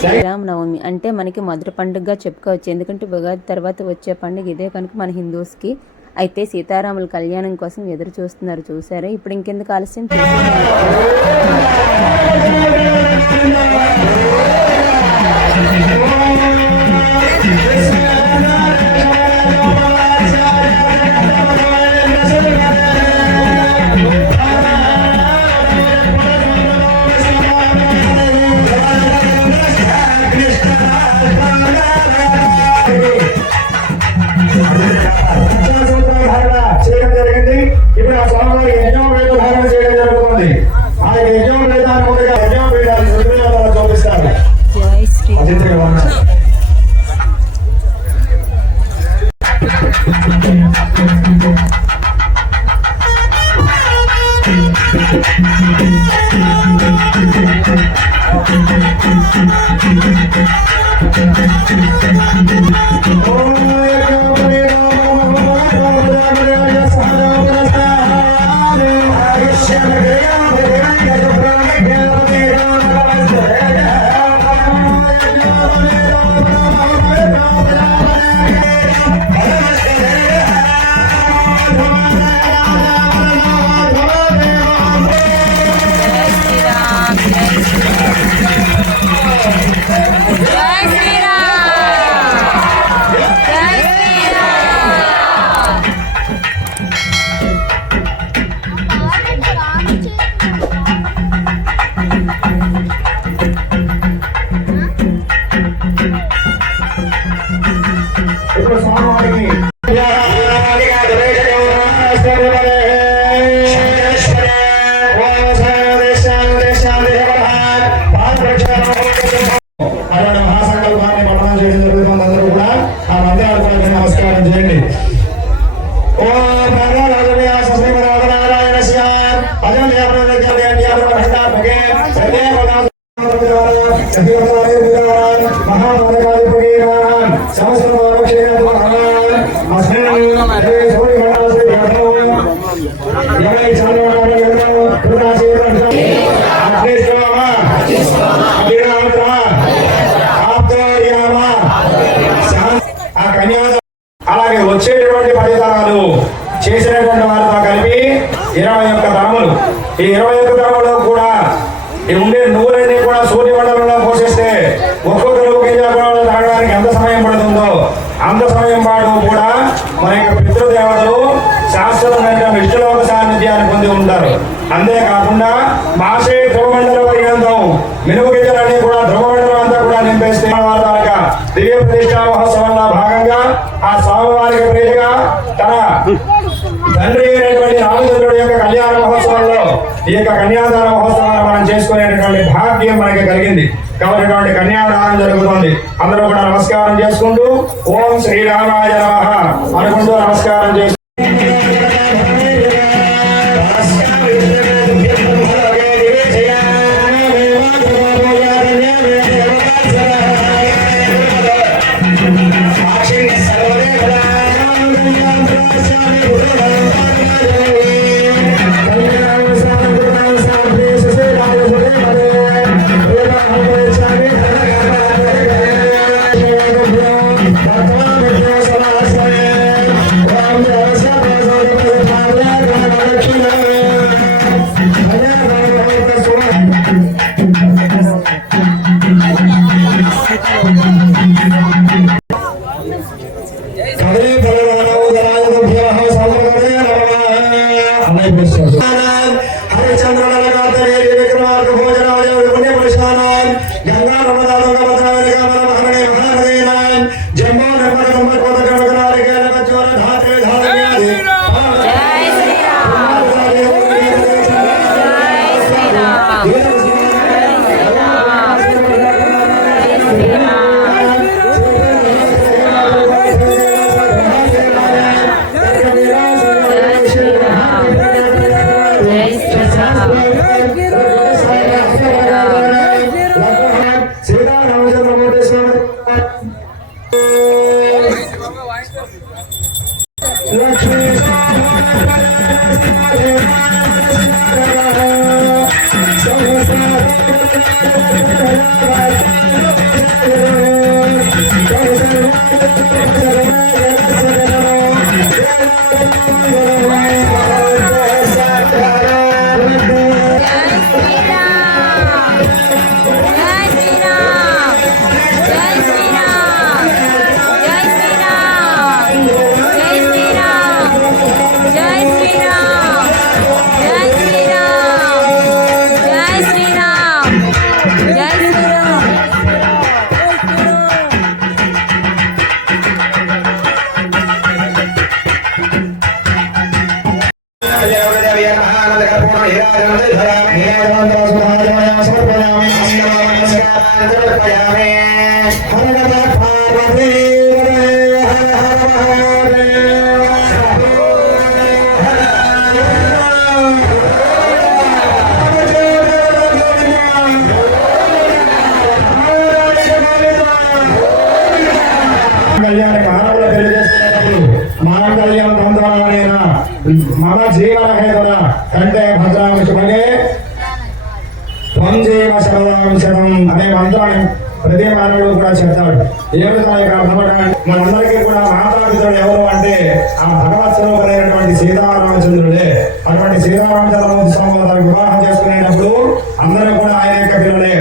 శ్రీరామనవమి అంటే మనకి మొదటి పండుగగా చెప్పుకోవచ్చు. ఎందుకంటే ఉగాది తర్వాత వచ్చే పండుగ ఇదే కనుక మన హిందూస్కి. అయితే సీతారాముల కళ్యాణం కోసం ఎదురు చూస్తున్నారు. చూసారా? ఇప్పుడు ఇంకెందుకు ఆలస్యం చేయడం జరిగింది. ఇప్పుడు ఆ స్వామివారి యజ్ఞోపేత ధారణ చేయడం జరుగుతుంది. ఆ యజ్ఞోపేతాన్ని యజ్ఞోపేతాన్ని చూపిస్తారు. అలాగే వచ్చేటువంటి ఫలితాలు చేసినటువంటి వారితో కలిపి 21 తరములు. ఈ 21 తరములో కూడా ఉండే నువ్వులన్నీ కూడా సూర్యమండలంలో పోషిస్తే ఒక్కొక్క నువ్వు గింజ తాగడానికి ఎంత సమయం పడుతుందో అంత సమయం పాటు కూడా మన యొక్క పితృదేవతలు శాశ్వతమైన విష్ణులోక సాన్నిధ్యాన్ని పొంది ఉంటారు. అంతేకాకుండా మాసే ధ్రువమండల పర్యంతం మినుగు గింజలన్నీ కూడా ధ్రువమండలం అంతా కూడా నింపేస్తే దివ్య ప్రతిష్టా మహోత్సవంలో భాగంగా ఆ స్వామివారికి ప్రీతిగా తన తండ్రి అయినటువంటి రామచంద్రుడి యొక్క కళ్యాణ మహోత్సవంలో ఈ యొక్క కన్యాదాన మహోత్సవాన్ని మనం చేసుకునేటటువంటి భాగ్యం మనకి కలిగింది. కాబట్టి కన్యాదానం జరుగుతుంది. అందరూ కూడా నమస్కారం చేసుకుంటూ ఓం శ్రీరామాయ నమః అనుకుంటూ నమస్కారం చేసుకుంటూ కళ్యాణ కాలంలో తెలియజేస్తున్నప్పుడు మాంగళ్యం తంత్రాలైన మమ జీవన హేతున కంటే భద్రాంశమనే త్వంజీవ శరదాంశనం అనే మంత్రాన్ని ప్రతి మానవుడు కూడా చెప్తాడు. ఏమిటో మనందరికీ కూడా మాతాపితుడు ఎవరు అంటే ఆ భగవత్ స్వరూపుడైనటువంటి సీతారామచంద్రుడే. అటువంటి సీతారామచంద్రమూర్తి స్వామి వారి వివాహం చేసుకునేటప్పుడు అందరూ కూడా ఆయన యొక్క పిల్లలే.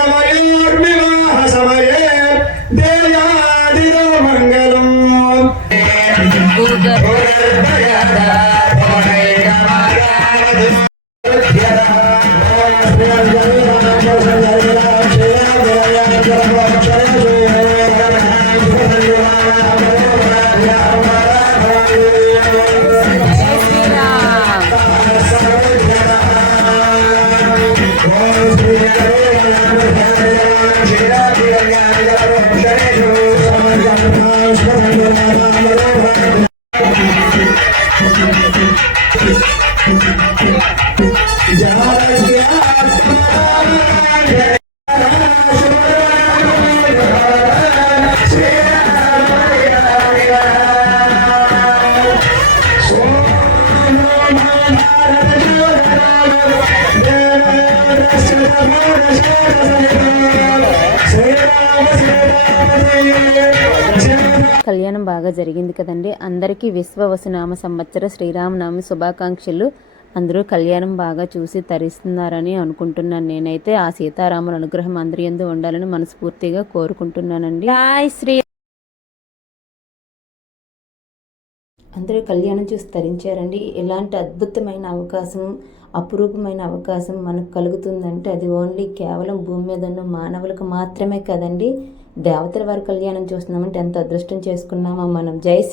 శ్రీరాఘవయోర్వివాహ సమయే దేయాదిలో మంగళం కళ్యాణం బాగా జరిగింది కదండి. అందరికీ విశ్వవసునామ సంవత్సర శ్రీరామనవమి శుభాకాంక్షలు. అందరూ కళ్యాణం బాగా చూసి తరిస్తున్నారని అనుకుంటున్నాను. నేనైతే ఆ సీతారాముల అనుగ్రహం అందరి యందు ఉండాలని మనస్ఫూర్తిగా కోరుకుంటున్నానండి. శ్రీ అందరూ కళ్యాణం చూసి తరించారండి. ఇలాంటి అద్భుతమైన అవకాశం, అపురూపమైన అవకాశం మనకు కలుగుతుందంటే అది ఓన్లీ కేవలం భూమి మీద ఉన్న మానవులకు మాత్రమే కదండి. దేవతల వారి కళ్యాణం చూస్తున్నామంటే ఎంత అదృష్టం చేసుకున్నామో మనం. జై శ్రీ